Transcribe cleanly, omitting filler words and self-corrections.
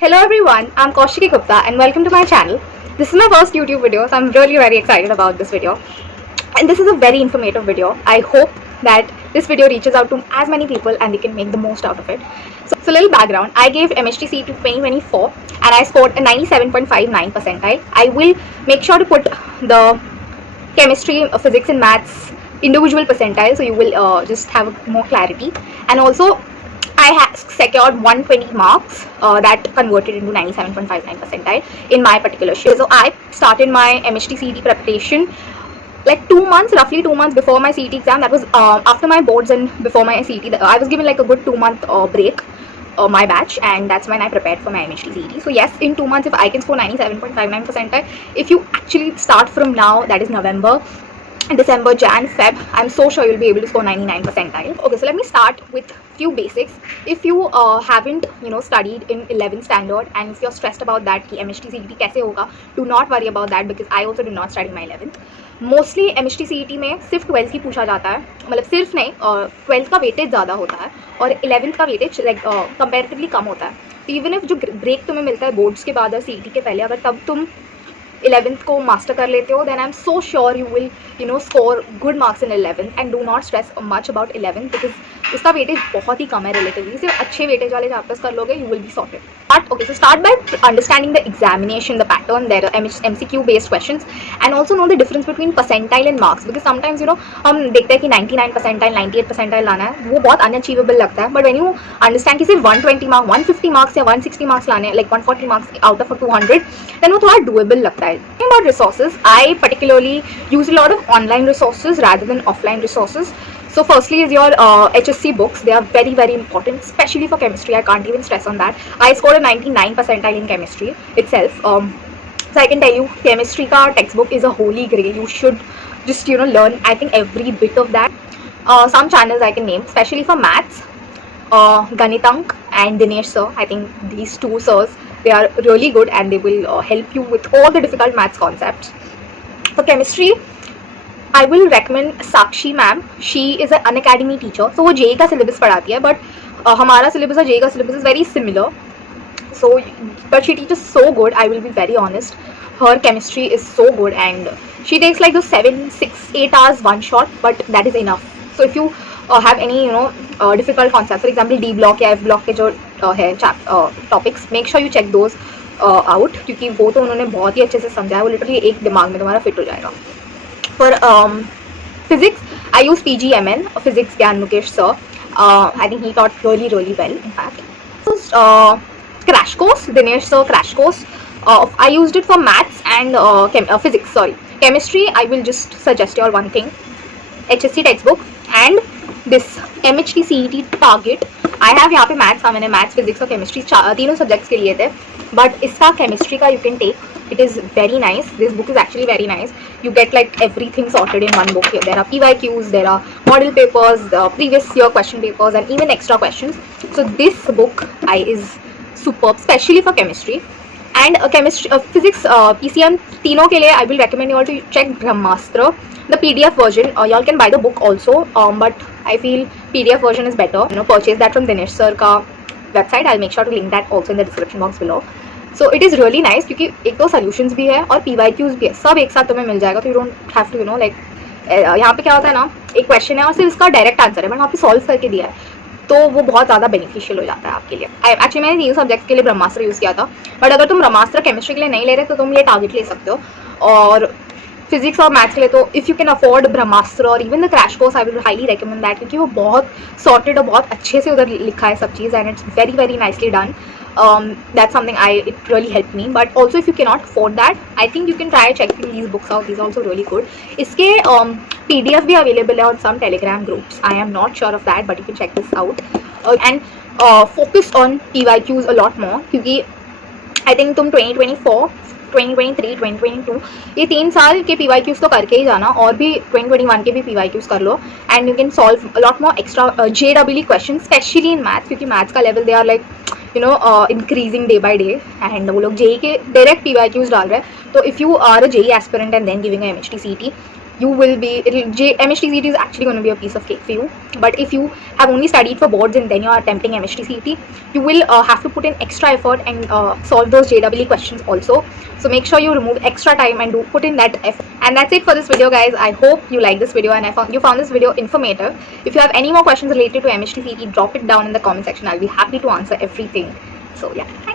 Hello everyone, I'm Kaushiki Gupta and welcome to my channel. This is my first YouTube video, so I'm really very excited about this video. And this is a very informative video. I hope that this video reaches out to as many people and they can make the most out of it. So little background, I gave MHTC to 2024 and I scored a 97.59 percentile. I will make sure to put the chemistry, physics and maths individual percentile so you will just have more clarity. And also I secured 120 marks that converted into 97.59 percentile in my particular shift. So I started my MHT CET preparation like 2 months, roughly 2 months before my CET exam. That was after my boards and before my CET. I was given like a good 2 month break, my batch, and that's when I prepared for my MHT CET. So yes, in 2 months, if I can score 97.59 percentile, if you actually start from now, that is November, December, Jan, Feb, I'm so sure you'll be able to score 99 percentile. Okay, so let me start with few basics. If you haven't studied in 11th standard and if you're stressed about that कि MHT CET कैसे होगा, do not worry about that because I also did not study my 11th. Mostly MHT CET में सिर्फ 12th की पूछा जाता है, मतलब सिर्फ नहीं, 12th का वेटेज ज़्यादा होता है और 11th का वेटेज लाइक कंपेरेटिवली कम होता है. तो इवन इफ जो ब्रेक तुम्हें मिलता है बोर्ड्स के बाद और CET के पहले, अगर तब तुम 11th को मास्टर कर लेते हो, then I'm so sure you will score good marks in 11th and do not stress much about 11th because इसका वेटेज बहुत ही कम है रिलेटिवली. सिर्फ अच्छे वेटेज वाले चैप्टर्स कर लोगे, you will be sorted. Okay, so start by understanding the examination, the pattern, there are MCQ based questions and also know the difference between percentile and marks because sometimes हम देखते हैं कि 99 percentile 98 percentile लाना है, वो बहुत unachievable लगता है. But when you understand कि सिर्फ 120 marks 150 marks या 160 marks लाने हैं, like 140 marks out of 200, then वो थोड़ा doable लगता है. About resources, I particularly use a lot of online resources rather than offline resources. So firstly is your HSC books. They are very very important, especially for chemistry. I can't even stress on that. I scored a 99 percentile in chemistry itself. So I can tell you, chemistry ka textbook is a holy grail. You should just learn, I think, every bit of that. Some channels I can name, especially for maths, Ganitank and Dinesh sir. I think these two sirs, they are really good and they will help you with all the difficult maths concepts. For chemistry, I will recommend Sakshi ma'am. She is an Unacademy teacher. So वो JEE का syllabus पढ़ाती है, but हमारा syllabus और JEE का syllabus is very similar. So but she teaches so good. I will be very honest. Her chemistry is so good and she takes like those 7, 6, 8 hours one shot, but that is enough. So if you have any difficult concepts, for example D block या F block के जो है topics, make sure you check those out क्योंकि वो तो उन्होंने बहुत ही अच्छे से समझाया. वो literally एक दिमाग में तुम्हारा fit हो जाएगा. For physics, I use PGMN, Physics Gyan Mukesh sir. I think he taught really really well. In fact, crash course, Dinesh sir crash course. I used it for maths and physics. Sorry, chemistry. I will just suggest you all one thing: HSC textbook and this MHT CET target. I have यहाँ पे maths था, मैंने maths, physics और chemistry तीनों subjects के लिए थे. But इसका chemistry का you can take. It is very nice. This book is actually very nice. You get like everything sorted in one book here. There are PYQs, there are model papers, previous year question papers and even extra questions. So this book is superb, especially for chemistry. And chemistry, physics, PCM तीनों के लिए I will recommend you all to check Brahmastra, the PDF version. Y'all can buy the book also, but I feel PDF version is better. Purchase that from Dinesh sir का website. I'll make sure to link that also in the description box below. So it is really nice क्योंकि एक तो solutions भी है और PYQs भी है, सब एक साथ तुम्हें मिल जाएगा. तो you don't have to like यहाँ पे क्या होता है ना, एक क्वेश्चन है और सिर्फ इसका डायरेक्ट आंसर है, बट वहाँ पे सॉल्व करके दिया है, तो वो बहुत ज़्यादा बेनिफिशियल हो जाता है आपके लिए. एक्चुअली मैंने तीनों सब्जेक्ट्स के लिए ब्रह्मास्त्र यूज़ किया था, बट अगर तुम ब्रह्मास्त्र केमिस्ट्री के लिए नहीं ले रहे तो तुम ये टारगेट ले सकते हो. और फिजिक्स और मैथ्स के लिए तो इफ़ यू कैन अफोर्ड ब्रह्मास्त्र और even the crash course, I will highly recommend that क्योंकि वो बहुत सॉर्टेड और बहुत अच्छे से उधर लिखा है सब चीज़ and it's very very nicely done. That's something it really helped me. But also if you cannot afford that, I think you can try checking these books out. These are also really good. इसके PDF भी available है on some Telegram groups. I am not sure of that, but you can check this out. And focus on PYQs a lot more क्योंकि I think तुम 2024, 2023, 2022 ये 3 साल के PYQs तो करके ही जाना और भी 2021 के भी PYQs कर लो and you can solve a lot more extra JEE questions, especially in maths क्योंकि maths का level they are like increasing day by day and वो लोग JEE के direct PYQs डाल रहे हैं. तो if you are a JEE aspirant and then giving a MHT CET, you will be, MHTCET is actually going to be a piece of cake for you. But if you have only studied for boards and then you are attempting MHTCET, you will have to put in extra effort and solve those JEE questions also. So make sure you remove extra time and do put in that effort. And that's it for this video, guys. I hope you like this video and you found this video informative. If you have any more questions related to MHTCET, drop it down in the comment section. I'll be happy to answer everything. So yeah, thanks.